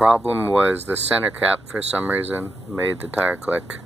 problem was the center cap for some reason made the tire click.